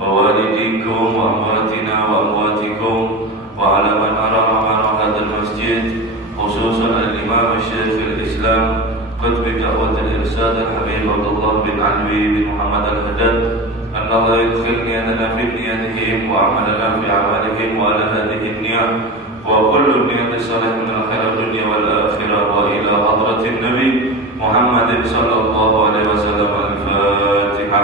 ووالديكم وأمواتنا وأمواتكم وعلى من أرام هذا المسجد خصوصا الإمام الشيخ الإسلام قطب دعوة الإرشاد الحبيب عبد الله بن علوي بن محمد الهدد أن الله يدخل نيتنا في نيتهم وعملنا في أعمالهم وعلى هذه النية وكل النية الصالح من الخير الدنيا والآخرة وإلى حضرة النبي محمد صلى الله عليه وسلم. الفاتحة.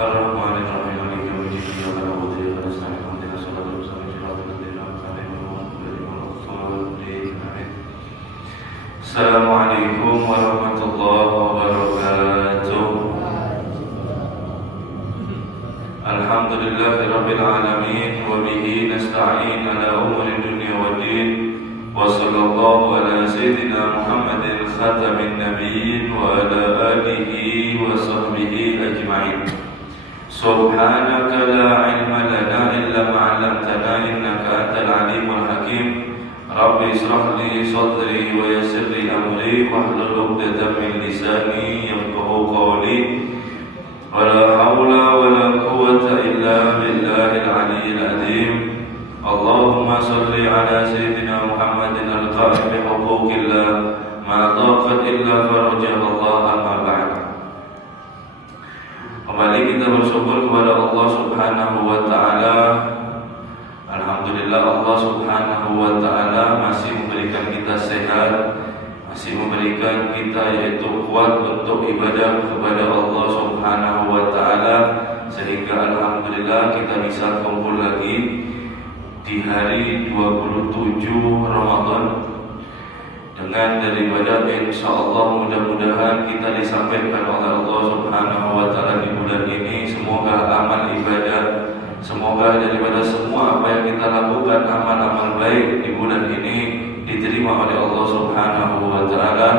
الرحمن الرحيم مالك يوم الدين إياك نعبد وإياك نستعين اهدنا الصراط المستقيم صراط الذين أنعمت عليهم غير المغضوب عليهم آمين. السلام عليكم ورحمة الله وبركاته. الحمد لله رب العالمين وبه نستعين على أمور الدنيا والدين وصلى الله على سيدنا محمد خاتم النبيين وعلى آله وصحبه أجمعين. سبحانك لا علم لنا إلا ما علمتنا إنك أنت العليم الحكيم. رب اشرح لي صدري ويسر لي أمري واحلل عقدة من لساني يفقهوا قولي ولا حول ولا قوة إلا بالله العلي العظيم. اللهم صل على سيدنا محمد القائم بحقوق الله ما ضاقت إلا فرجه الله. أما بعد. Kembali kita bersyukur kepada Allah Subhanahu wa Ta'ala. Alhamdulillah, Allah Subhanahu wa Ta'ala masih memberikan kita sehat, masih memberikan kita yaitu kuat untuk ibadah kepada Allah Subhanahu wa Ta'ala, sehingga alhamdulillah kita bisa kumpul lagi di hari 27 Ramadan dengan daripada insyaallah mudah-mudahan kita disampaikan oleh Allah Subhanahu wa Ta'ala di bulan ini. Semoga amal ibadah, semoga daripada semua apa yang kita lakukan amal-amal baik di bulan ini diterima oleh Allah Subhanahu wa Ta'ala.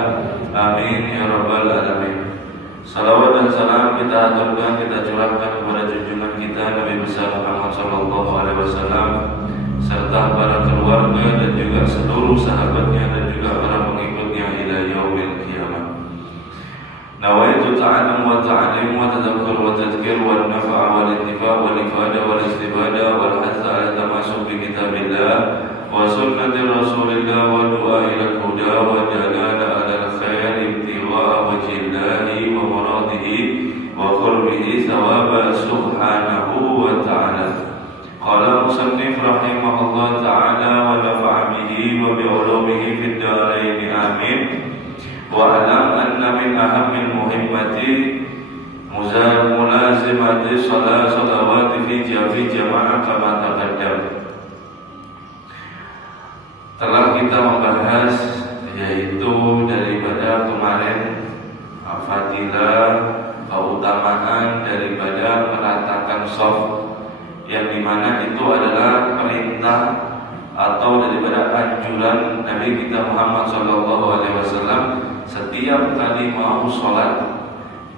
Amin ya rabbal alamin. Salawat dan salam kita aturkan, kita curahkan kepada junjungan kita Nabi besar Muhammad sallallahu alaihi wasallam serta para keluarga dan juga seluruh sahabatnya dan juga para pengikutnya ila yaumil qiyamah. Nawaitu ta'allum wa ta'lim wa tadhakkur wa tadhkir wa nafa'a wal intifa' wal ifada wal istifada wal hatta ala tamasuk bi kitabillah wa sunnati rasulillah wa du'a ila al-huda wa jalala ala al-khair ibtigha'a wajhillahi wa muradihi wa qurbihi thawaba subhanahu wa ta'ala. Qala musannif rahimahullah ta'ala wa nafa'a bihi wa bi'ulumihi fid darain amin. Wa alam anna min ahammil muhimmati mulazimati salawati fi jama'ah kama taqaddam. Telah kita membahas yaitu daripada kemarin fadilah keutamaan daripada meratakan shaf, yang dimana itu adalah perintah atau daripada anjuran Nabi kita Muhammad SAW setiap kali mau sholat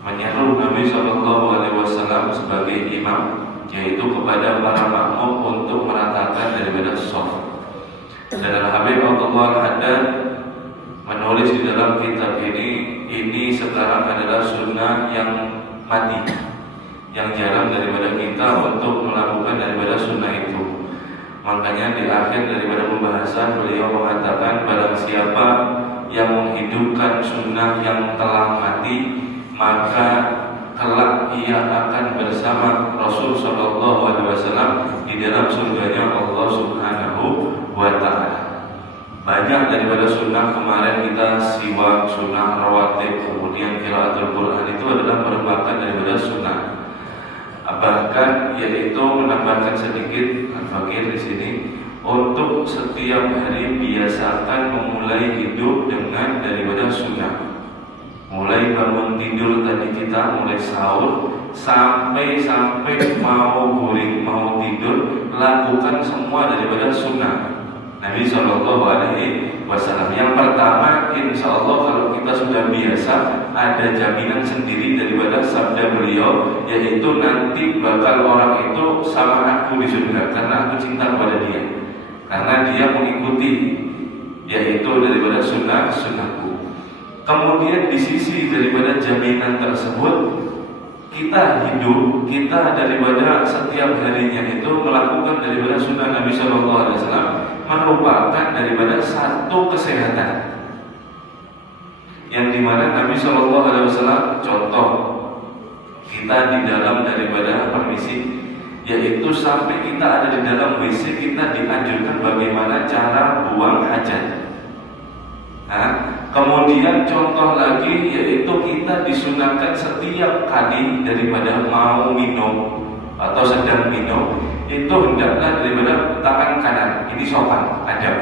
menyeru Nabi SAW sebagai imam, yaitu kepada para makmum untuk meratakan daripada shaf. Dan Al-Habib Abdullah Al-Haddad menulis di dalam kitab ini sekarang adalah sunnah yang mati, yang jarang daripada kita untuk melakukan daripada sunnah itu. Makanya di akhir daripada pembahasan beliau mengatakan barang siapa yang menghidupkan sunnah yang telah mati, maka kelak ia akan bersama Rasul sallallahu alaihi wasallam di dalam surganya Allah Subhanahu wa Ta'ala. Banyak daripada sunnah kemarin kita siwak, sunnah rawatib, kemudian qiraatul Quran itu adalah merupakan daripada sunnah. Bahkan yaitu menambahkan sedikit al-fakir di sini, untuk setiap hari biasakan memulai hidup dengan daripada sunnah. Mulai bangun tidur tadi kita mulai sahur sampai mau guring, mau tidur, lakukan semua daripada sunnah Nabi Shallallahu Alaihi Wasallam. Yang pertama, insya Allah kalau kita sudah biasa, ada jaminan sendiri daripada sabda beliau, yaitu nanti bakal orang itu sama aku di surga karena aku cinta kepada dia, karena dia mengikuti yaitu daripada sunnahku. Kemudian di sisi daripada jaminan kita hidup, kita daripada setiap harinya itu melakukan daripada sunnah Nabi Shallallahu Alaihi Wasallam merupakan daripada satu kesehatan yang dimana Nabi Shallallahu Alaihi Wasallam contoh kita di dalam daripada permisi, yaitu sampai kita ada di dalam WC kita dianjurkan bagaimana cara buang hajat. Nah, kemudian contoh lagi yaitu kita disunahkan setiap kali daripada mau minum atau sedang minum itu hendaklah daripada tangan kanan. Ini sopan adab.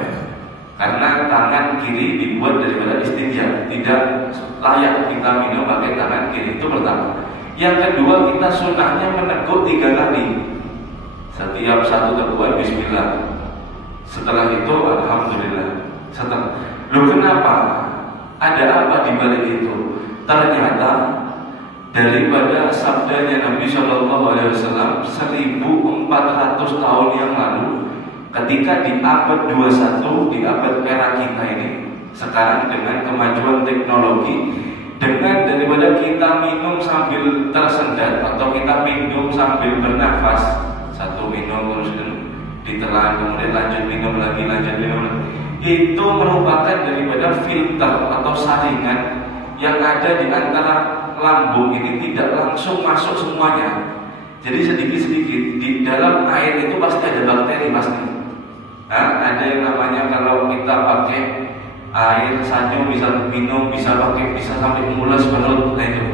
Karena tangan kiri dibuat daripada istinja, tidak layak kita minum pakai tangan kiri. Itu pertama. Yang kedua, kita sunahnya meneguk 3 kali. Setiap satu tegukan bismillah. Setelah itu alhamdulillah. Loh kenapa? Ada apa di balik itu? Ternyata daripada sabdanya Nabi Shallallahu Alaihi Wasallam 1400 tahun yang lalu, ketika di abad 21, di abad era kita ini, sekarang dengan kemajuan teknologi, dengan daripada kita minum sambil tersendat atau kita minum sambil bernafas, satu minum terus ditelan, kemudian lanjut minum lagi, itu merupakan daripada filter atau saringan yang ada di antara lambung ini tidak langsung masuk semuanya. Jadi sedikit-sedikit di dalam air itu pasti ada bakteri pasti. Nah, ada yang namanya kalau kita pakai air sanyo bisa minum, bisa sampai mules perut. Nah itu.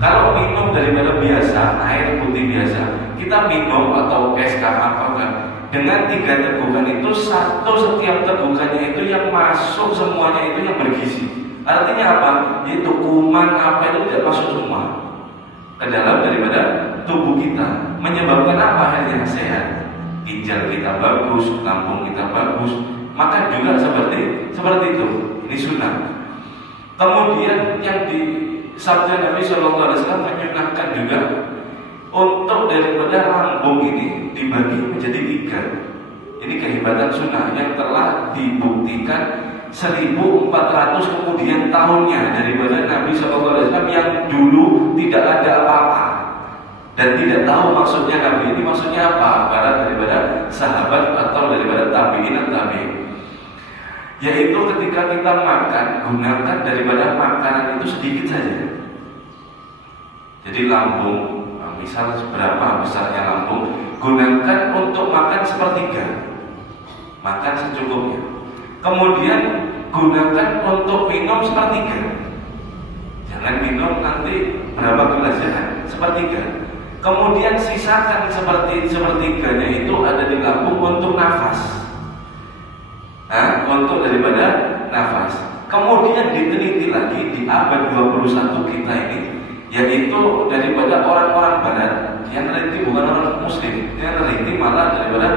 Kalau minum daripada biasa air putih biasa, kita minum atau es apa kan, dengan 3 tegukan itu setiap tegukannya itu yang masuk semuanya itu yang bergizi. Artinya apa? Yaitu kuman apa itu tidak masuk semua ke dalam daripada tubuh kita. Menyebabkan apa? Akhirnya sehat. Ginjal kita bagus, lambung kita bagus. Maka juga seperti itu. Ini sunnah. Kemudian yang di sabda Nabi Shallallahu Alaihi Wasallam menyunahkan juga untuk daripada lambung ini dibagi menjadi 3. Ini kehebatan sunnah yang telah dibuktikan 1400 kemudian tahunnya daripada Nabi Shallallahu Alaihi Wasallam yang dulu tidak ada apa-apa dan tidak tahu maksudnya Nabi ini maksudnya apa, karena daripada sahabat atau daripada tabi'in dan tabi'in, yaitu ketika kita makan gunakan daripada makanan itu sedikit saja. Jadi lambung, misal berapa besarnya lambung, gunakan untuk makan 1/3, makan secukupnya. Kemudian gunakan untuk minum 1/3. Jangan minum nanti berapa gelas, jangan 1/3. Kemudian sisakan sepertiganya itu ada di lambung untuk nafas. Nah, untuk daripada nafas. Kemudian diteliti lagi di abad 21 kita ini, yaitu daripada orang-orang barat yang meneliti, bukan orang muslim, yang meneliti malah daripada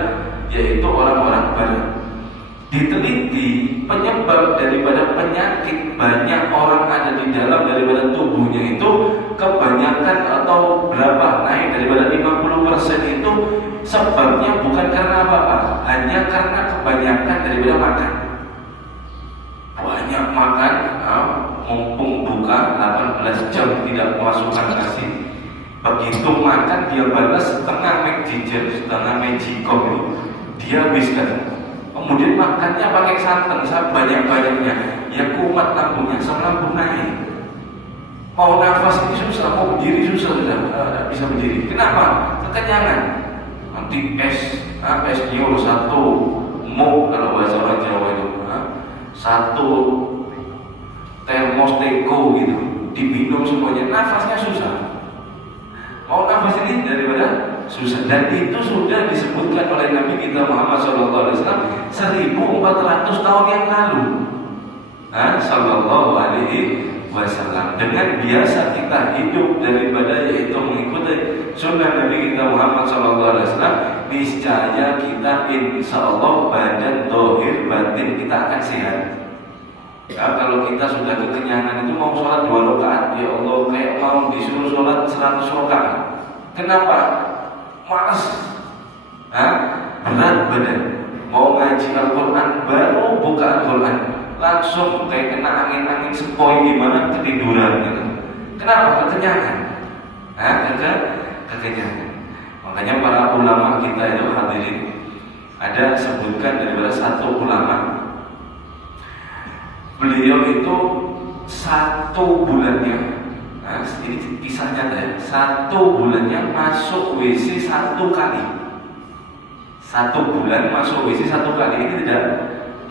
yaitu orang-orang barat. Diteliti penyebab daripada penyakit banyak orang ada di dalam daripada tubuhnya itu kebanyakan atau berapa naik daripada 50% itu sebabnya bukan karena apa-apa, hanya karena kebanyakan daripada makan. Banyak makan, mumpung buka 18 jam tidak memasukkan nasi, begitu makan dia balas setengah McGinger, setengah Magicom itu dia habiskan. Kemudian makannya pakai santan banyak-banyaknya, ya kumat lambungnya, asam lambung naik. Mau nafas ini susah, mau berdiri susah, sudah tidak bisa berdiri. Kenapa? Kekenyangan. Nanti es nyur 1 muk kalau bahasa orang Jawa itu, 1 termos teko gitu, diminum semuanya, nafasnya susah. Mau nafas ini daripada susah, dan itu sudah disebutkan oleh Nabi kita Muhammad SAW 1400 tahun yang lalu. Sallallahu Alaihi Wasallam. Dengan biasa kita hidup daripada yaitu mengikuti sunnah Nabi kita Muhammad SAW, niscaya kita insya Allah badan dohir batin kita akan sehat. Ya, kalau kita sudah kekenyangan itu mau sholat 2 rakaat, ya Allah kayak mau disuruh sholat 100 rakaat. Kenapa? Malas, berat badan. Mau ngaji Al-Quran, baru buka Al-Quran langsung kayak kena angin-angin sepoi gimana, ketiduran gitu. Kenapa? Kekenyangan. kekenyangan. Makanya para ulama kita itu hadirin, ada sebutkan daripada satu ulama, beliau itu 1 bulannya, ini kisah nyata ya, 1 bulannya masuk WC 1 kali. 1 bulan masuk WC 1 kali. Ini tidak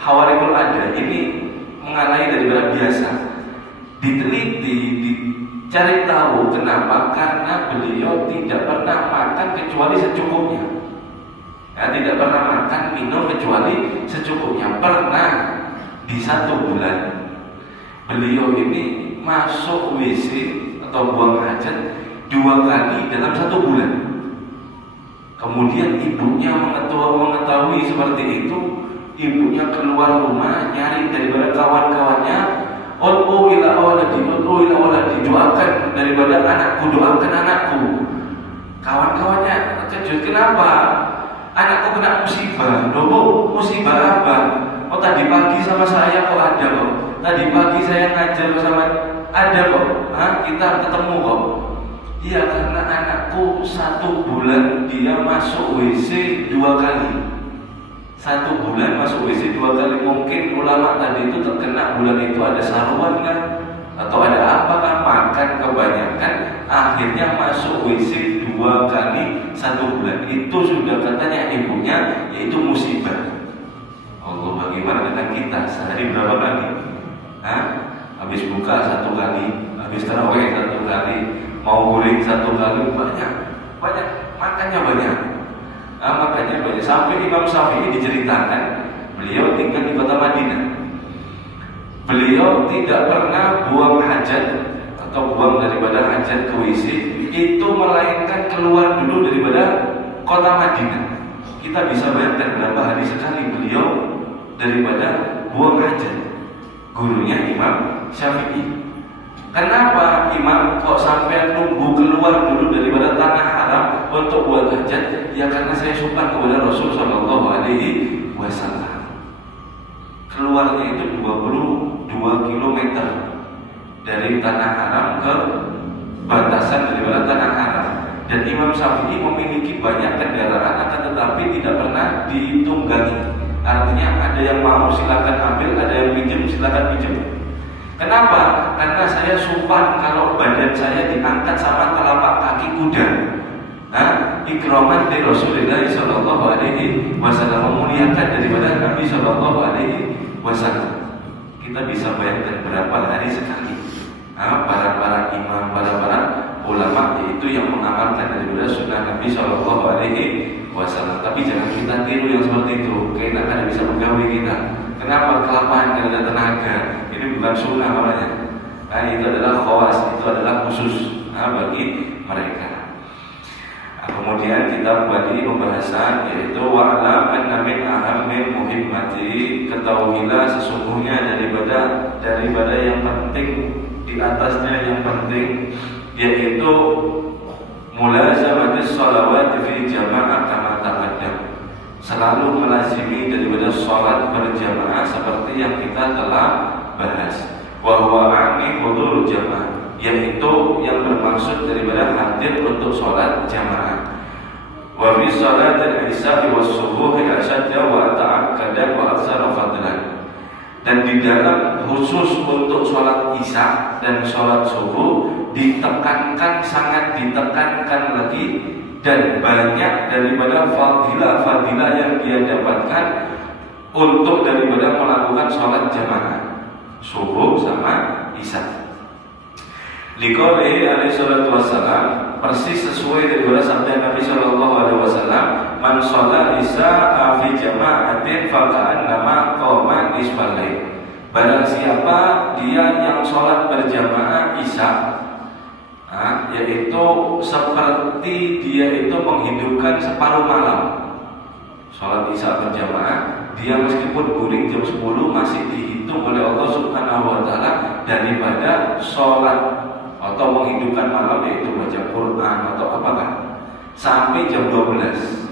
hawarikul ada, ini mengalami daripada biasa. Diteliti, dicari tahu kenapa, karena beliau tidak pernah makan kecuali secukupnya. Tidak pernah makan minum kecuali secukupnya. Pernah di 1 bulan beliau ini masuk WC atau buang hajat 2 kali dalam 1 bulan. Kemudian ibunya mengetahui seperti itu, ibunya keluar rumah nyari daripada kawan-kawannya, ud'u ila waladi, doakan daripada anakku, doakan anakku. Kawan-kawannya terkejut, kenapa? Anakku kena musibah. Loh, musibah apa? Oh, tadi pagi sama saya kok ada kok. Tadi pagi saya ngajar bersama, ada kok. Kita ketemu kok. Iya, karena anakku 1 bulan dia masuk WC 2 kali. 1 bulan masuk WC 2 kali. Mungkin ulama tadi itu terkena bulan itu ada saruan kan, atau ada apa kan, makan kebanyakan, akhirnya masuk WC 2 kali 1 bulan. Itu sudah katanya ibunya, yaitu musibah. Allah, bagaimana dengan kita? Sehari berapa kali? Habis buka 1 kali, habis tarawih 1 kali, mau guling 1 kali, banyak, makannya banyak. Makannya banyak. Sampai Imam Syafi'i diceritakan, beliau tinggal di kota Madinah. Beliau tidak pernah buang hajat atau buang daripada hajat ke WC itu melainkan keluar dulu daripada kota Madinah. Kita bisa bayangkan berapa hari sekali beliau daripada buang hajat. Gurunya Imam Syafi'i. Kenapa Imam kok sampai nunggu keluar dulu daripada tanah haram untuk buat hajat? Ya karena saya suka kepada Rasul Shallallahu Alaihi Wasallam. Keluarnya itu 22 km dari tanah haram ke batasan daripada tanah haram. Dan Imam Syafi'i memiliki banyak kendaraan, akan tetapi tidak pernah ditunggangi. Artinya ada yang mau silakan ambil, ada yang pinjam silakan pinjam. Kenapa? Karena saya sumpah kalau badan saya diangkat sama telapak kaki kuda. Ikraman dari Rasulullah Sallallahu Alaihi Wasallam, memuliakan daripada Nabi Sallallahu Alaihi Wasallam. Kita bisa bayangkan berapa hari sekali para imam, para ulama itu yang mengamalkan daripada sunnah Nabi Sallallahu Alaihi Wasallam. Tapi jangan kita tiru yang seperti itu, karena ada bisa mengganggu kita. Kenapa? Kelaparan, tidak ada tenaga. Ini bukan sunnah namanya. Itu adalah khawas, itu adalah khusus bagi mereka. Kemudian kita kembali pembahasan, yaitu wa'lam anna min ahammin muhimmati, ketahuilah sesungguhnya daripada yang penting, di atasnya yang penting, yaitu mulazamatis sholawati fi jama'ah kama taqaddam, selalu melazimi daripada sholat berjamaah seperti yang kita telah bahas. Wa huwa a'ni hudurul jamaah, yaitu yang bermaksud daripada hadir untuk sholat jamaah. Wa fi sholatil isya'i was subuhi asyadda wa ta'akkada wa aksara fadlan. Dan di dalam khusus untuk sholat isya dan sholat subuh ditekankan, sangat ditekankan lagi, dan banyak daripada fadilah yang dia dapatkan untuk daripada melakukan sholat jamaah subuh sama isya. Liqaulihi alaihi salatu wassalam, persis sesuai daripada sabda Nabi sallallahu alaihi wasallam, man shalla isya'a fi jama'atin faka'annama qama nisfal lail. Barang siapa dia yang sholat berjamaah isya, yaitu seperti dia itu menghidupkan separuh malam. Sholat isya berjamaah, dia meskipun guring jam 10 masih dihitung oleh Allah Subhanahu wa Ta'ala daripada sholat atau menghidupkan malam, yaitu baca Quran atau apakah, sampai jam 12.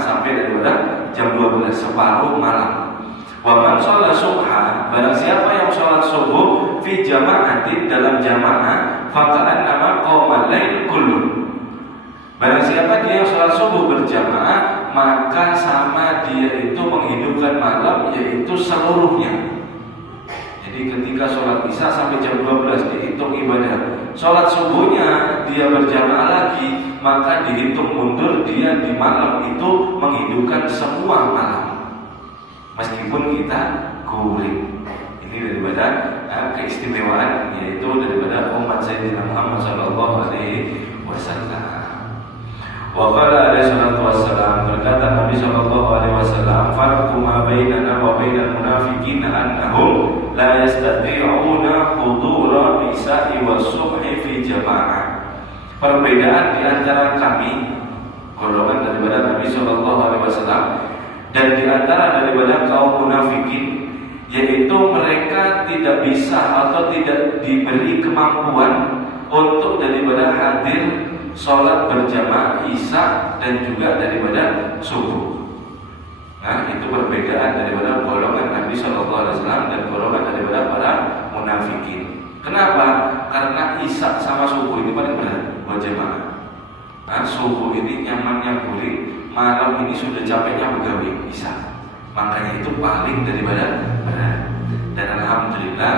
Sampai daripada jam 12 separuh malam. Wa man shalla subha, barang siapa yang sholat subuh fi jama'atin dalam jamaah, faka'annama qama lail kullu, Barang siapa dia yang sholat subuh berjamaah, maka sama dia itu menghidupkan malam, yaitu seluruhnya. Jadi ketika sholat isya sampai jam 12 dihitung ibadah. Sholat subuhnya dia berjamaah lagi, maka dihitung mundur dia di malam itu menghidupkan semua malam. Meskipun kita guring. Ini daripada keistimewaan, yaitu daripada umat Sayyidina Muhammad sallallahu alaihi wasallam. Wa qala alaihi salatu wassalam, berkata Nabi sallallahu alaihi wasallam, farqu ma bainana wa bainal munafiqina annahum la yastati'una hudura isya'i was subhi fi jama'ah. Perbedaan di antara kami, golongan daripada Nabi sallallahu alaihi wasallam, dan di antara daripada kaum munafikin, yaitu mereka tidak bisa atau tidak diberi kemampuan untuk daripada hadir sholat berjamaah isya dan juga daripada subuh. Nah, itu perbedaan daripada golongan Nabi Shallallahu Alaihi Wasallam dan golongan daripada para munafikin. Kenapa? Karena isya sama subuh ini paling berat buat jamaah. Nah, subuh ini nyamannya guring, malam ini sudah capeknya begawi isya. Makanya itu paling daripada berat. Dan alhamdulillah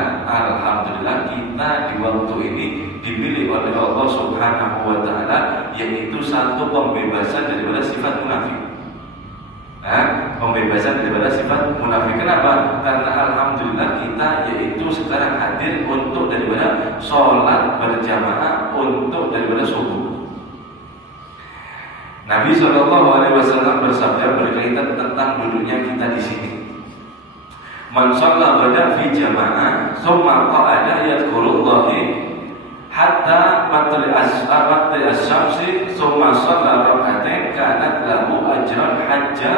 kita di waktu ini dipilih oleh Allah Subhanahu wa taala, yaitu satu pembebasan daripada sifat munafik. Nah, pembebasan daripada sifat munafik. Kenapa? Karena alhamdulillah kita yaitu sekarang hadir untuk daripada sholat berjamaah, untuk daripada subuh. Nabi Shallallahu Alaihi Wasallam bersabda berkaitan tentang duduknya kita di sini. Man shalla bada fi jama'ah thumma qa'ada yadhkurullahi hatta matli asy-syamsi thumma shalla rak'atain kanat lahu ajran hajja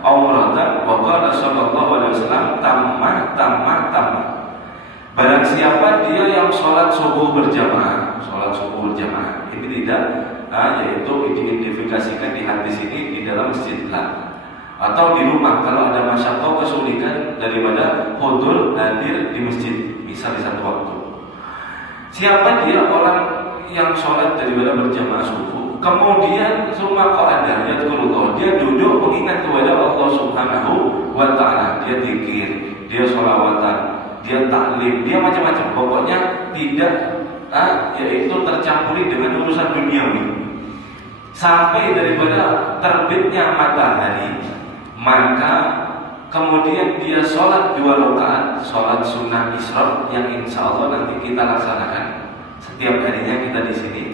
umratan wa qala sallallahu alaihi wasallam tamma. Barang siapa dia yang sholat subuh berjamaah, ini tidak yaitu diidentifikasikan di hadis ini di dalam masjid atau di rumah kalau ada masyarakat kesulitan daripada hudur hadir di masjid, misal di satu waktu. Siapa dia orang yang sholat daripada berjamaah subuh, kemudian semua kok ada dia duduk mengingat kepada Allah Subhanahu wa taala, dia zikir, dia sholawatan, dia taklim, dia macam-macam. Pokoknya tidak yaitu tercampuri dengan urusan duniawi. Sampai daripada terbitnya matahari, maka kemudian dia sholat 2 rakaat, sholat sunnah isra yang insya Allah nanti kita laksanakan setiap harinya kita di sini.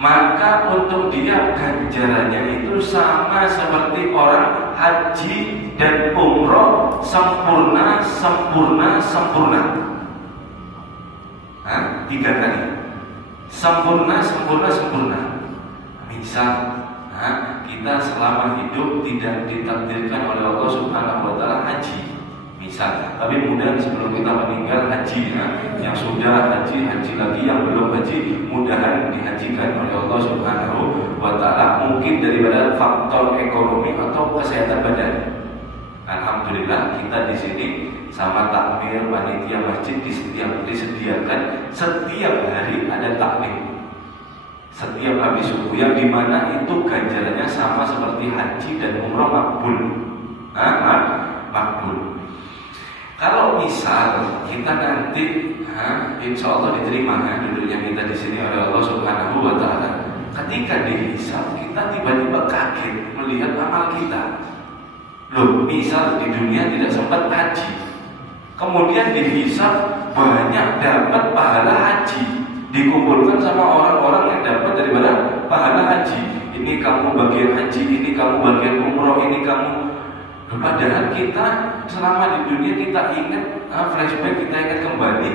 Maka untuk dia ganjarannya itu sama seperti orang haji dan umroh sempurna. 3 kali sempurna. Misal kita selama hidup tidak ditakdirkan oleh Allah Subhanahu wa taala haji, misal, tapi mudah sebelum kita meninggal haji, yang sudah haji lagi, yang belum haji mudahan dihajikan oleh Allah Subhanahu wa taala, mungkin daripada faktor ekonomi atau kesehatan badan. Alhamdulillah kita di sini sama takmir panitia masjid disediakan setiap hari ada taklim. Setiap habis subuh, yang dimana itu ganjarannya sama seperti haji dan umrah makbul. Makbul. Kalau misal kita nanti, insya Allah diterima duduknya kita di sini oleh Allah Subhanahu wa taala. Ketika dihisab, kita tiba-tiba kaget melihat amal kita. Loh, misal di dunia tidak sempat haji, kemudian dihisab banyak dapat pahala haji. Dikumpulkan sama orang-orang yang dapat daripada pahala haji. Ini kamu bagian haji, ini kamu bagian umroh, ini kamu. Padahal kita selama di dunia kita ingat flashback, kita ingat kembali.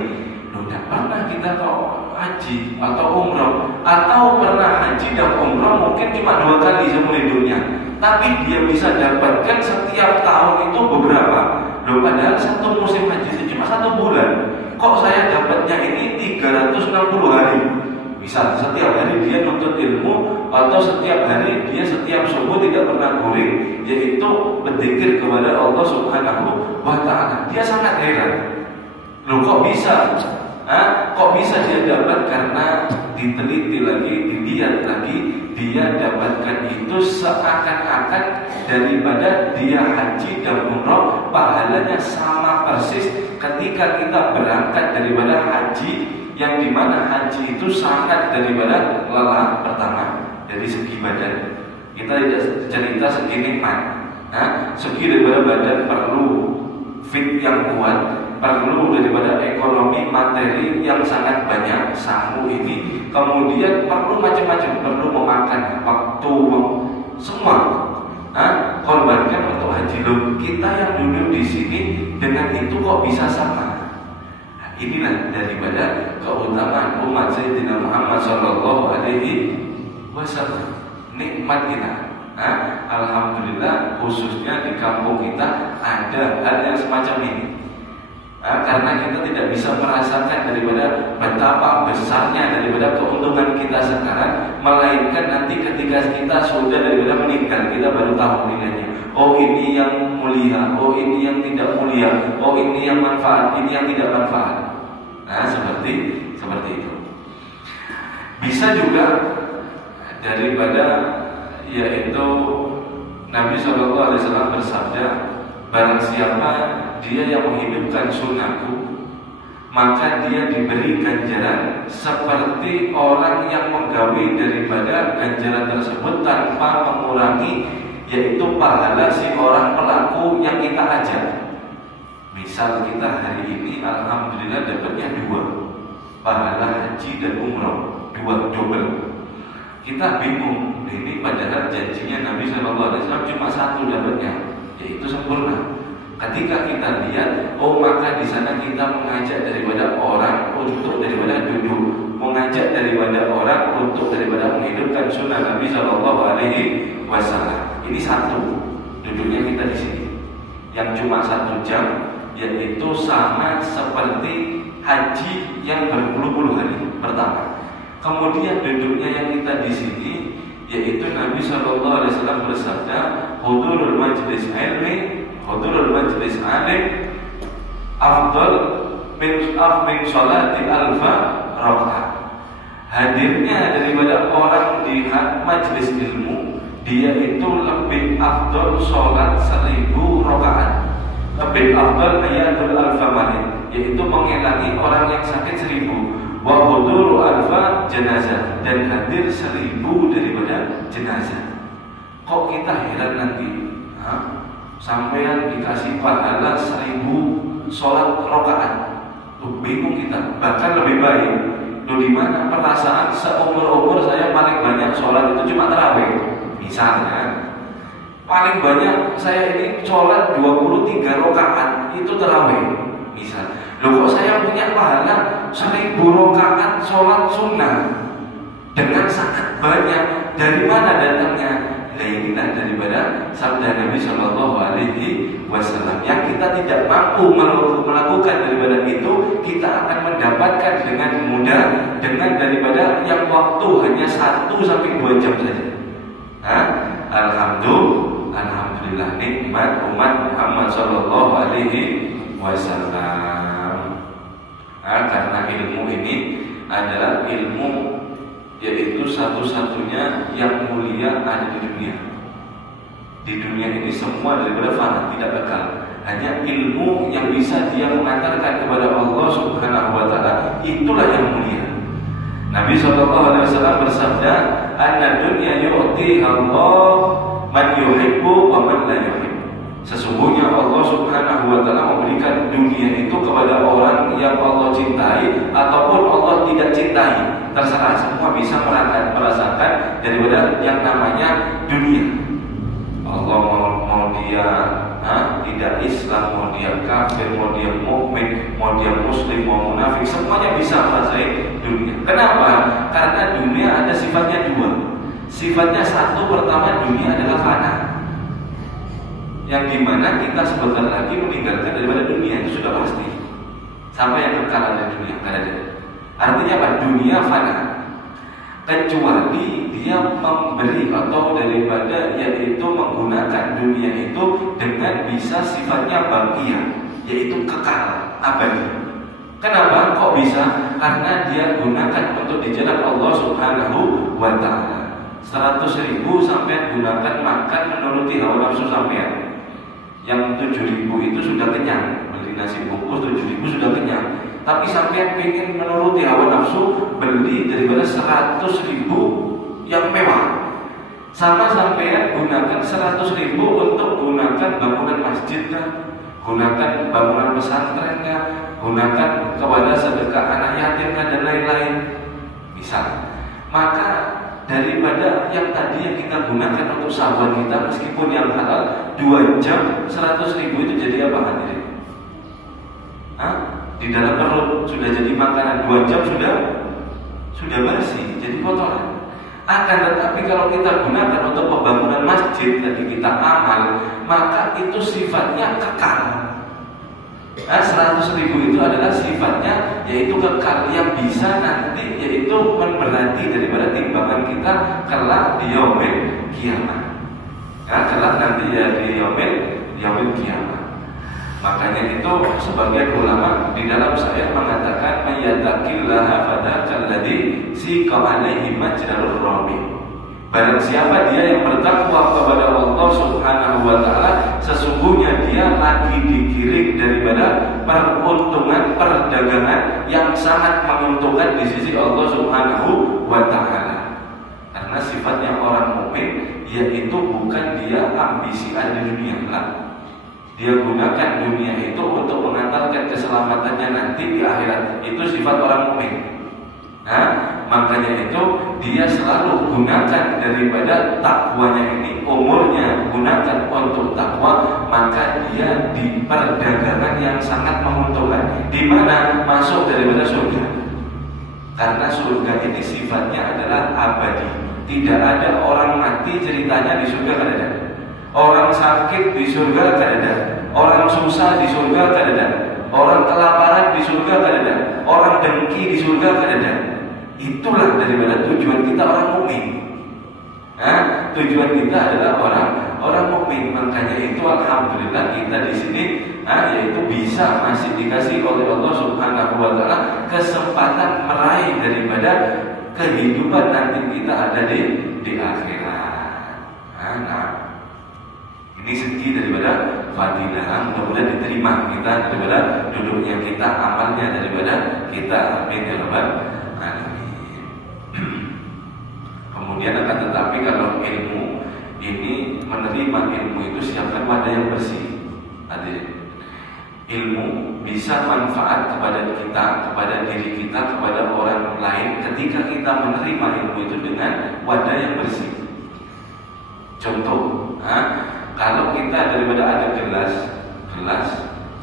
Tidak pernah kita tahu haji atau umroh, atau pernah haji dan umroh mungkin cuma 2 kali seumur hidupnya. Tapi dia bisa dapatkan setiap tahun itu beberapa. Padahal satu musim haji itu cuma 1 bulan. Kok saya dapatnya ini 360 hari? Misal setiap hari dia nuntut ilmu, atau setiap hari dia setiap subuh tidak pernah guring, yaitu berzikir kepada Allah Subhanahu wa taala. Dia sangat heran. Loh, kok bisa Kok bisa dia dapat? Karena diteliti lagi, dilihat lagi, dia dapatkan itu seakan-akan daripada dia haji dan umroh, pahalanya sama persis ketika kita berangkat daripada haji, yang dimana haji itu sangat daripada lelah. Pertama dari segi badan, kita tidak cerita segi nikmat, segi daripada badan perlu fit yang kuat, perlu daripada ekonomi materi yang sangat banyak, sanggup ini, kemudian perlu macam-macam, perlu memakan waktu, semua korbankan untuk haji. Loh, kita yang duduk di sini dengan itu kok bisa sama? Inilah daripada keutamaan umat Sayyidina Muhammad Sallallahu Alaihi Wasallam. Nikmat kita, alhamdulillah, khususnya di kampung kita ada hal yang semacam ini. Karena kita tidak bisa merasakan daripada betapa besarnya daripada keuntungan kita sekarang, melainkan nanti ketika kita sudah daripada meninggal, kita baru tahu nilainya. Oh, ini yang mulia, oh ini yang tidak mulia, oh ini yang manfaat, ini yang tidak manfaat. Seperti itu. Bisa juga daripada, yaitu Nabi SAW bersabda, barang siapa dia yang menghidupkan sunnahku, maka dia diberi ganjaran seperti orang yang menggawi daripada ganjaran tersebut tanpa mengurangi, yaitu pahala si orang pelaku yang kita ajak. Misal kita hari ini alhamdulillah dapatnya 2, pahala haji dan umroh, 2 double. Kita bingung, ini padahal janjinya Nabi SAW cuma 1 dapatnya, yaitu sempurna. Ketika kita lihat, oh maka di sana kita mengajak daripada orang untuk daripada duduk, mengajak daripada orang untuk daripada menghidupkan sunnah Nabi SAW. Ini 1 duduknya kita di sini, yang cuma 1 jam, yaitu sama seperti haji yang berpuluh-puluh hari pertama. Kemudian duduknya yang kita di sini, yaitu Nabi SAW bersabda, hudurul majlis ilmi, hudurul majlis alim, afdal min sholati alfa rakaat. Hadirnya daripada orang di majlis ilmu, dia itu lebih afdal sholat 1000 rakaat, lebih afdal ayatul alfa marid, yaitu mengelangi orang yang sakit 1000. Wa huduru alfa jenazah, dan hadir 1000 daripada jenazah. Kok kita heran nanti, sampean dikasih pahala 1000 sholat rakaat? Bingung kita. Bahkan lebih baik, di mana perasaan seumur-umur saya paling banyak sholat itu cuma tarawih. Misalnya, paling banyak saya ini sholat 23 rakaat itu tarawih. Misal, loh kok saya punya pahala 1000 rakaat sholat sunnah dengan sangat banyak? Dari mana datangnya? Nah, inilah daripada sabda Nabi Shallallahu Alaihi Wasallam. Yang kita tidak mampu melakukan daripada itu, kita akan mendapatkan dengan mudah dengan daripada yang waktu hanya 1-2 jam saja. Alhamdulillah nikmat umat Muhammad Shallallahu Alaihi Wasallam. Karena ilmu ini adalah ilmu, yaitu satu-satunya yang mulia ada di dunia. Di dunia ini semua daripada fana, tidak kekal. Hanya ilmu yang bisa dia mengantarkan kepada Allah Subhanahu wa Ta'ala, itulah yang mulia. Nabi SAW bersabda, "Anna dunya yu'ti Allah man yuhibbu wa man la yuhibbu." Sesungguhnya Allah Subhanahu wa Ta'ala memberikan dunia itu kepada orang yang Allah cintai ataupun Allah tidak cintai. Terserah, semua bisa merasakan daripada yang namanya dunia. Allah mau dia tidak Islam, mau dia kafir, mau dia mukmin, mau dia muslim, mau munafik, semuanya bisa merasakan dunia. Kenapa? Karena dunia ada sifatnya 2. Sifatnya 1, pertama, dunia adalah fana, yang dimana kita sebentar lagi meninggalkan daripada dunia, itu sudah pasti. Sampai yang kekal ada dunia, tidak ada. Artinya apa? Dunia fana, kecuali dia memberi atau daripada yaitu menggunakan dunia itu dengan bisa sifatnya baqiyah, yaitu kekal, abadi. Kenapa? Kok bisa? Karena dia gunakan untuk di jalan Allah Subhanahu wa Ta'ala. 100.000 sampai gunakan makan menuruti hawa nafsu sampean. Yang 7.000 itu sudah kenyang, beli nasi bungkus 7.000 sudah kenyang. Tapi sampean ingin menuruti hawa nafsu, beli daripada 100.000 yang mewah. Sama sampean gunakan 100.000 untuk gunakan bangunan masjid kan, gunakan bangunan pesantren kan, gunakan kepada sedekah anak yatim kan, dan lain-lain. Misal, maka daripada yang tadi yang kita gunakan untuk sahabat kita, meskipun yang halal 2 jam 100.000 itu jadi apa hadirin? Di dalam perut sudah jadi makanan, 2 jam sudah bersih, jadi kotoran. Akan tetapi kalau kita gunakan untuk pembangunan masjid, tadi kita amal, maka itu sifatnya kekal. 100.000 itu adalah sifatnya yaitu kekal, yang bisa nanti yaitu memberati daripada timbangan kita kelak di yaumil kiamat. Kelak nanti ya di yaumil kiamat. Makanya itu sebagian ulama di dalam saya mengatakan mayyataqillaha fadakalladzi siqa alaihi majrarur rabi. Barang siapa dia yang bertakwa kepada Allah Subhanahu wa Ta'ala, sesungguhnya dia lagi digiring daripada peruntungan perdagangan yang sangat menguntungkan di sisi Allah Subhanahu wa Ta'ala. Karena sifatnya orang mukmin yaitu bukan dia ambisi ada di dunia lah. Dia gunakan dunia itu untuk mengantarkan keselamatannya nanti di akhirat. Itu sifat orang mukmin. Makanya itu dia selalu gunakan daripada takwanya ini, umurnya gunakan untuk takwa, maka dia di perdagangan yang sangat menguntungkan. Di mana masuk daripada surga. Karena surga ini sifatnya adalah abadi. Tidak ada orang mati ceritanya di surga kan ada. Orang sakit di surga kan ada. Orang susah di surga kan ada. Orang kelaparan di surga kan ada. Orang dengki di surga kan ada. Itulah daripada tujuan kita orang mukmin. Tujuan kita adalah orang mukmin. Makanya itu alhamdulillah kita di sini yaitu bisa masih dikasih oleh Allah Subhanahu wa Ta'ala kesempatan meraih daripada kehidupan nanti kita ada di akhirat. Ini segi daripada fadilah, mudah-mudahan diterima kita daripada duduknya kita, amalnya daripada kita. Amin ya rabbal alamin. Kemudian akan tetapi kalau ilmu ini menerima ilmu itu siapkan wadah yang bersih. Ilmu bisa manfaat kepada kita, kepada diri kita, kepada orang lain ketika kita menerima ilmu itu dengan wadah yang bersih. Contoh, kalau kita daripada ada gelas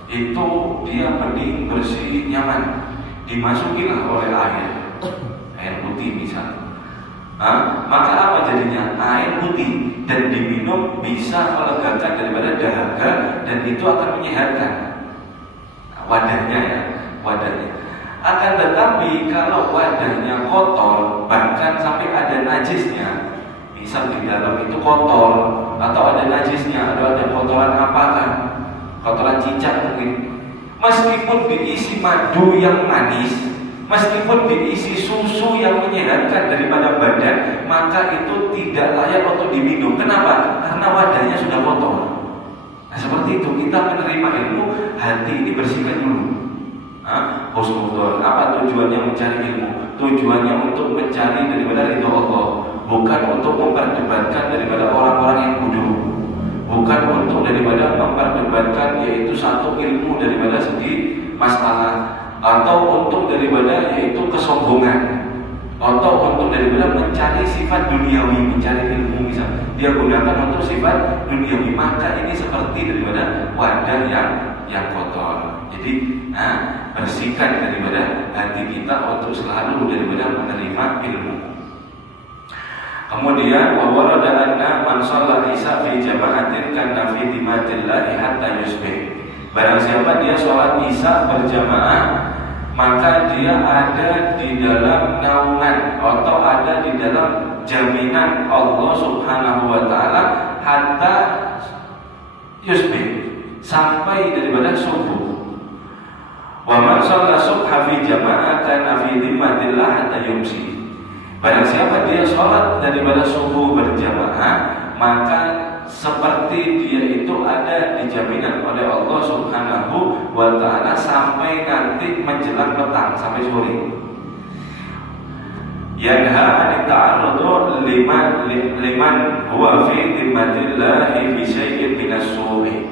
itu dia bening, bersih, nyaman, dimasukilah oleh air putih misalnya. Maka apa jadinya? Air putih dan diminum bisa melegakan daripada dahaga dan itu akan menyehatkan. Wadahnya. Akan tetapi kalau wadahnya kotor, bahkan sampai ada najisnya, misal di dalam itu kotor atau ada najisnya, ada kotoran apakah? Kotoran cicak mungkin. Meskipun diisi madu yang manis, meskipun diisi susu yang menyehatkan daripada badan, maka itu tidak layak untuk diminum. Kenapa? Karena wadahnya sudah kotor. Nah seperti itu kita menerima ilmu, hati ini bersihkan dulu. Husnudon, apa tujuannya mencari ilmu? Tujuannya untuk mencari daripada ridho Allah, bukan untuk memperdebatkan daripada orang-orang yang bodoh, bukan untuk daripada memperdebatkan yaitu satu ilmu daripada segi masalah, atau untuk daripada yaitu kesombongan, atau untuk daripada mencari sifat duniawi, mencari ilmu misalnya dia gunakan untuk sifat duniawi, maka ini seperti daripada wadah yang kotor. Jadi bersihkan daripada hati kita untuk selalu daripada menerima ilmu. Kemudian wawarada anna man shalla isya fi jama'atin kana fi dimatillahi hatta yusbih. Barang siapa dia sholat isya berjamaah, maka dia ada di dalam naungan atau ada di dalam jaminan Allah Subhanahu wa Ta'ala hatta yusbih, sampai daripada subuh. Wa man shalla subha fi jama'ah kana fi dhimmatillah hatta yumsi. Barang siapa dia sholat daripada subuh berjamaah, maka seperti dia itu ada di jaminan oleh Allah Subhanahu wa ta'ala sampai nanti menjelang petang, sampai sore. Yanha an ta'arrudu liman huwa fi dhimmatillahi fi syai'in minas su'i.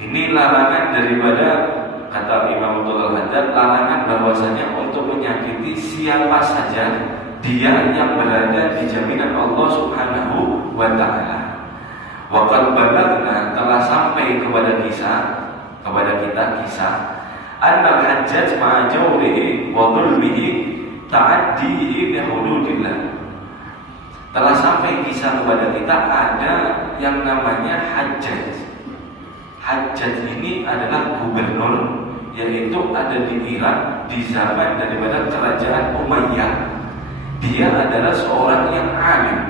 Ini larangan daripada, kata Imam Abdul Haddad, larangan bahwasanya untuk menyakiti siapa saja dia yang berada di jaminan Allah Subhanahu wa ta'ala. Waqad balagna, telah sampai kepada kita kisah annal hajjaj ma'a jawrihi wa dhulmihi ta'addihi bi hududillah. Telah sampai kisah kepada kita ada yang namanya Hajjaj. Hajjaj ini adalah gubernur, yaitu ada di Irak di zaman daripada kerajaan Umayyah. Dia adalah seorang yang alim,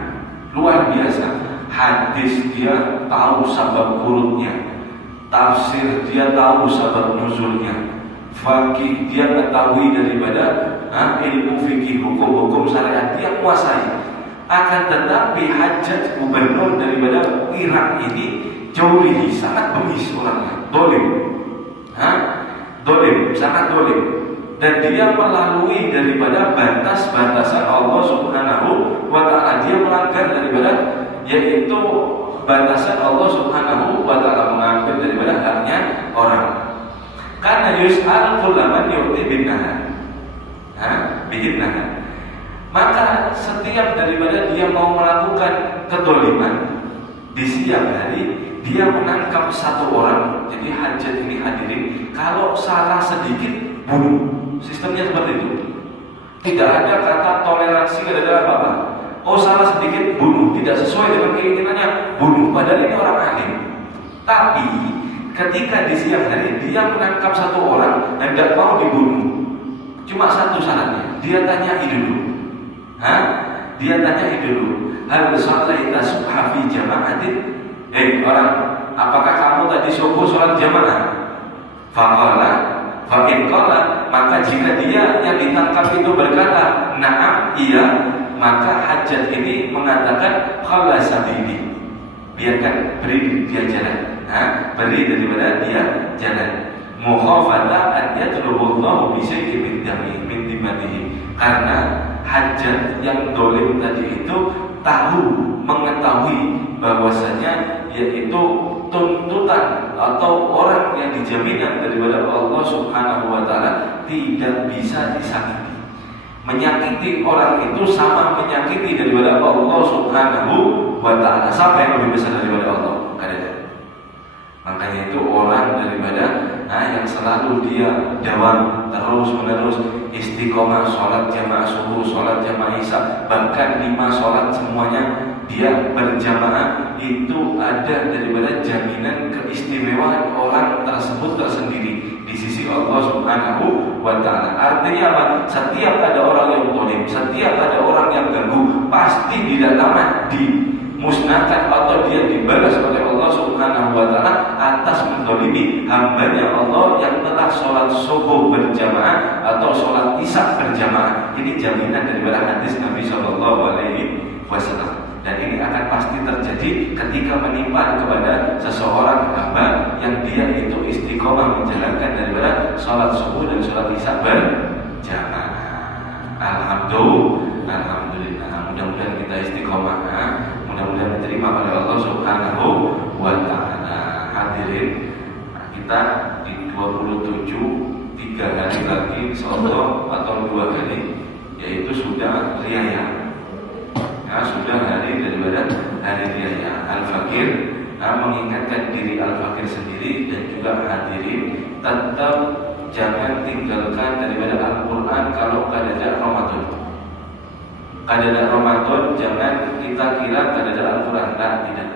luar biasa. Hadis dia tahu sabab urutnya, tafsir dia tahu sabab nuzulnya, fakih dia ketahui daripada ilmu fikih, hukum-hukum syariat dia kuasai. Akan tetapi Hajjaj, gubernur daripada Irak ini, jauhi, sangat bengis orangnya, dolim, sangat dolim. Dan dia melalui daripada batas-batasan Allah Subhanahu wa ta'ala. Dia melanggar daripada, yaitu batasan Allah Subhanahu wa ta'ala, mengambil daripada haknya orang. Karena yus'al kullaman yu'ti binnaha, bihinnaha. Maka setiap daripada dia mau melakukan kedoliman di siang hari, dia menangkap satu orang. Jadi Hajjaj ini hadirin, kalau salah sedikit bunuh. Sistemnya seperti itu. Tidak ada kata toleransi, tidak ada apa-apa. Oh, salah sedikit bunuh, tidak sesuai dengan keinginannya bunuh. Padahal ini orang alim. Tapi ketika di siang hari dia menangkap satu orang dan tidak mau dibunuh, cuma satu syaratnya, dia tanyai dulu. Dia tanyai dulu. Hal shallaita subha fi jama'atin? Orang, apakah kamu tadi subuh sholat jamaah? Faqala, fa'in qala, maka jika dia yang ditangkap itu berkata na'am, iya, maka Hajjaj ini mengatakan qala sabili, biarkan, beri dia jalan, beri daripada dia jalan. Mukhafata an yatlubullahu bi syai'in min dimatihi. Karena Hajjaj yang dolim tadi itu mengetahui bahwasanya yaitu tuntutan atau orang yang dijaminan daripada Allah Subhanahu wa ta'ala tidak bisa disakiti. Menyakiti orang itu sama menyakiti daripada Allah Subhanahu wa ta'ala. Siapa yang lebih besar daripada Allah? Kadang. Makanya itu orang daripada yang selalu dia dawam terus menerus istiqomah, sholat jamaah subuh, sholat jamaah isya, bahkan 5 sholat semuanya dia berjamaah, itu ada daripada jaminan keistimewaan orang tersebut tersendiri di sisi Allah Subhanahu wa ta'ala. Artinya apa? Setiap ada orang yang zalim, setiap ada orang yang ganggu, pasti tidak lama dimusnahkan atau dia dibalas oleh Allah Subhanahu wa ta'ala atas mendolimi hambanya Allah yang telah sholat subuh berjamaah atau sholat isya berjamaah. Ini jaminan daripada hadis Nabi Shallallahu Alaihi Wasallam. Dan ini akan pasti terjadi ketika menimpa kepada seseorang hamba yang dia itu istiqomah menjalankan daripada sholat subuh dan sholat isya berjamaah. Alhamdulillah, mudah-mudahan kita istiqomah, mudah-mudahan diterima oleh Allah Subhanahu wa ta'ala. Hadirin, kita di 27 3 hari lagi insyaallah atau 2 hari, yaitu sudah riyaya. Sudah hari daripada hari raya Al-Fakir. Mengingatkan diri Al-Fakir sendiri dan juga hadirin, tetap jangan tinggalkan daripada Al-Quran kalau keadaan Ramadan. Keadaan Ramadan jangan kita kira keadaan Al-Quran, tidak.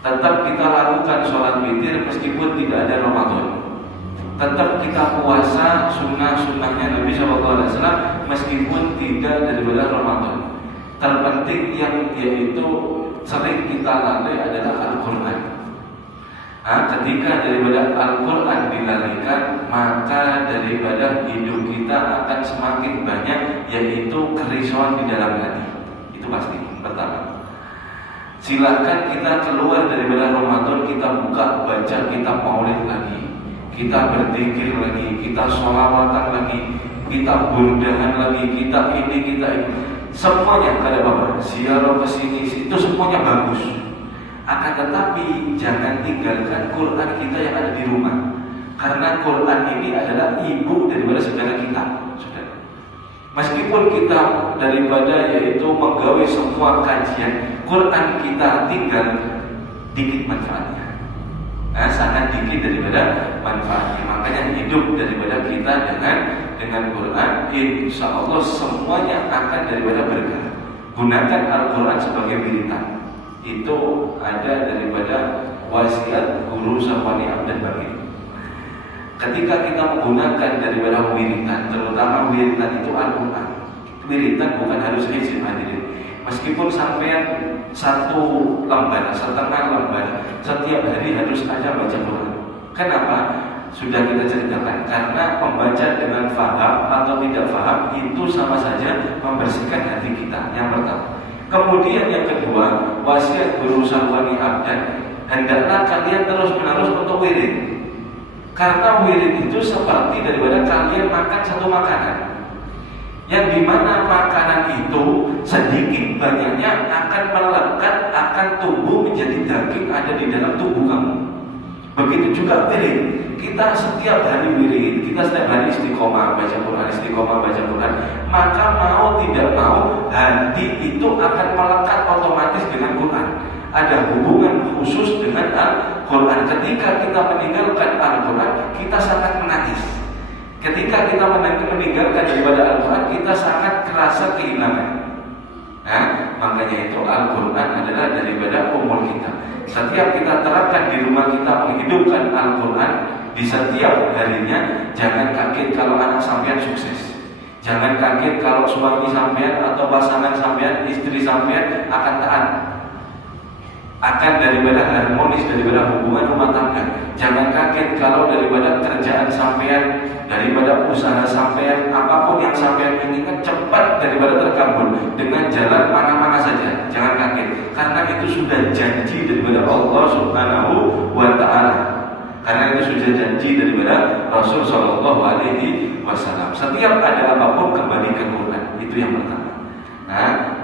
Tetap kita lakukan sholat witir meskipun tidak ada Ramadan. Tetap kita puasa sunnah-sunnahnya Nabi SAW meskipun tidak daripada Ramadan. Terpenting yang yaitu sering kita lalai adalah Al-Quran. Ketika daripada Al-Quran dilalaikan, maka daripada hidup kita akan semakin banyak yaitu kerisauan di dalam hati. Itu pasti. Pertama, silakan kita keluar daripada Ramadan, kita buka baca kitab maulid lagi, kita berzikir lagi, kita sholawatan lagi, kita burdahan lagi, kita ini, kita ini, semuanya ada apa? Ziarah kesini, itu semuanya bagus. Akan tetapi jangan tinggalkan Quran kita yang ada di rumah, karena Quran ini adalah ibu daripada segala kita. Meskipun kita daripada yaitu menggawe semua kajian, Quran kita tinggal dikit manfaatnya, sangat dikit daripada manfaatnya. Makanya hidup daripada kita dengan Quran, insya Allah semuanya akan daripada berkah. Gunakan Al-Quran sebagai wiridan. Itu ada daripada wasiat Guru Syafwani Abdan Bagir. Ketika kita menggunakan daripada wiridan, terutama wiridan itu Al-Quran. Wiridan bukan harus hizib hadirin. Meskipun sampean satu lembar, setengah lembar, setiap hari harus aja baca Quran. Kenapa? Sudah kita ceritakan, karena membaca dengan faham atau tidak faham itu sama saja membersihkan hati kita. Yang pertama. Kemudian yang kedua, wasiat Guru Syafwani Abdan, hendaklah kalian terus-menerus untuk wirid. Karena wirid itu seperti daripada kalian makan satu makanan, yang dimana makanan itu sedikit banyaknya akan melekat, akan tumbuh menjadi daging ada di dalam tubuh kamu. Begitu juga wirid. Kita setiap hari wirid, kita setiap hari istiqomah baca Quran, istiqomah baca Quran, maka mau tidak mau hati itu akan melekat otomatis dengan Quran. Ada hubungan khusus dengan Al-Quran. Ketika kita meninggalkan Al-Quran, kita sangat menangis. Ketika kita meninggalkan daripada Al-Quran, kita sangat kerasa kehilangan. Makanya itu Al-Quran adalah daripada umur kita. Setiap kita terapkan di rumah kita menghidupkan Al-Quran di setiap harinya, jangan kaget kalau anak sampean sukses. Jangan kaget kalau suami sampean atau pasangan sampean, istri sampean akan taat, akan daripada harmonis daripada hubungan rumah tangga. Jangan kaget kalau daripada kerjaan sampean, daripada usaha sampean, apapun yang sampean inginkan cepat daripada terkabul dengan jalan mana-mana saja. Jangan kaget, karena itu sudah janji daripada Allah Subhanahu wa Ta'ala. Karena itu sudah janji daripada Rasul Sallallahu Alaihi Wasallam. Setiap ada apapun kembali ke Quran. Itu yang pertama.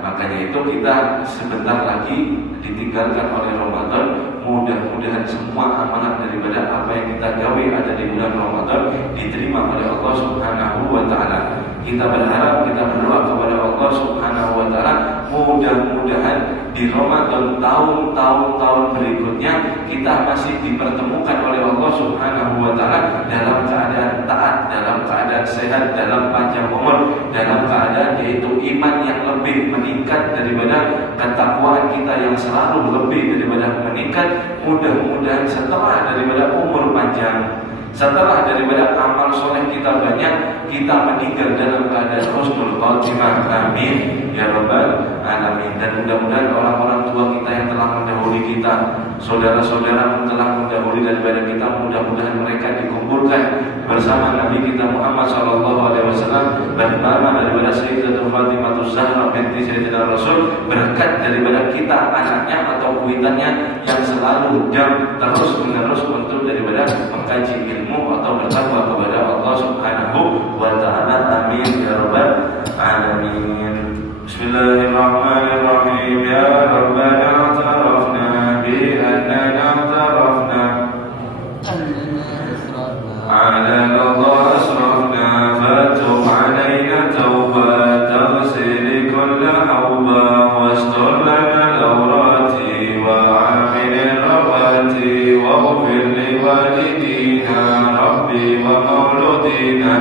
Makanya itu kita sebentar lagi ditinggalkan oleh Ramadan. Mudah-mudahan semua amalan daripada apa yang kita gawe ada di bulan Ramadan diterima oleh Allah Subhanahu wa Ta'ala. Kita berharap, kita berdoa kepada Allah Subhanahu wa Ta'ala, mudah-mudahan di Ramadan tahun-tahun berikutnya kita masih dipertemukan oleh Allah Subhanahu wa Ta'ala dalam keadaan taat, dalam keadaan sehat, dalam panjang umur, dalam keadaan yaitu iman yang lebih meningkat daripada ketakwaan kita yang selalu lebih daripada meningkat. Mudah-mudahan setelah daripada umur panjang, setelah daripada amal soleh kita banyak, kita meninggal dalam keadaan husnul khotimah. Amin ya rabbal alamin. Dan mudah-mudahan orang-orang tua kita yang telah mendahului kita, saudara-saudara yang telah mendahului daripada kita, mudah-mudahan mereka dikumpulkan bersama Nabi kita Muhammad sallallahu alaihi wasallam, bersama daripada Sayyidatul Fatimah Zahra binti Sayyidina Rasul, berkat daripada kita anaknya atau kuitannya yang selalu dan terus-menerus untuk daripada mengkaji ilmu atau bertakwa kepada Allah Subhanahu wa Ta'ala. Amin ya rabbal alamin. Bismillahirrahmanirrahim. Ya Rabbana tarafna bi annana tarafna ala Allah asrafna fatub alayna tawba taghsil kull hawba wastur lana al-awrati wa amil al-rawati waghfir li walidina rabbi wa mauludina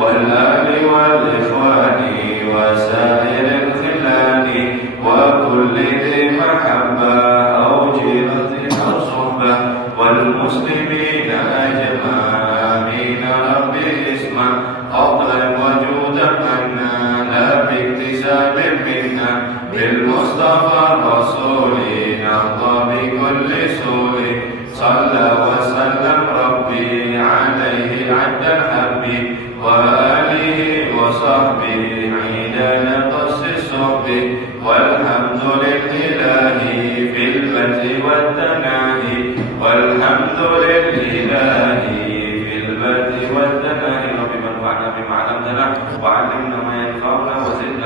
wal ali wal ikhwani wa sa'ir al-khilani wa kulli dhi mahabba aw jiratin aw suhbah wal muslimina ajma'in rabbi isma qadran wa judan anna la biktisabin minna bil mustafa rasulina bi kulli suri salla والحمد لله في البدء والتناهي والحمد لله في البدء والتناهي رب انفعنا بما علمتنا وعلمنا ما ينفعنا وزدنا